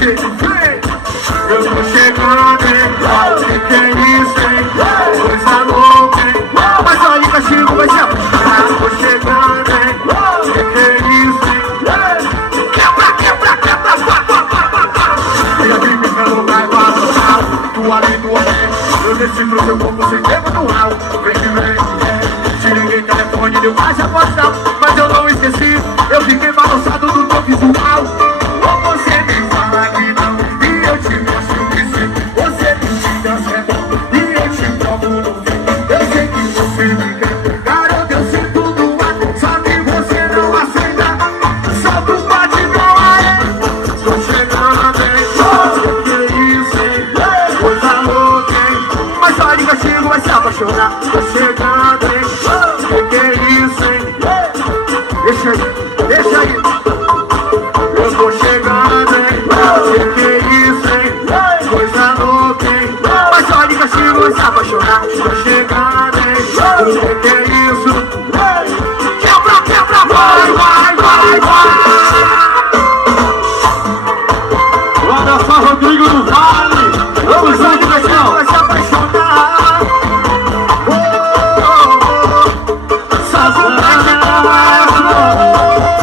jeito vem. Eu tô chegando, hein? Que é isso, hein? Coisa louca, hein? Mas olha o castigo vai se apaixonar. Tô chegando, hein? Que é isso, hein? Quebra, quebra, quebra, pá, pá, pá, pá, pá. E a briga pra lugar e vai do além do além. Eu desci pro seu corpo sem tempo no ralo. Vem que vem, tirei telefone, deu mais a postal. Mas eu não esqueci, eu fiquei balançado do teu visual. Ou você me fala que não, e eu te mostro que sim. Você me diga se é bom, e eu te provo no fim. Eu sei que você me quer, garoto, eu sinto no ar. Só que você não aceita, solta o batidão aí. Tô chegando, hein? Que isso, hein? Coisa louca, hein? Mas olha o castigo vai se apaixonar.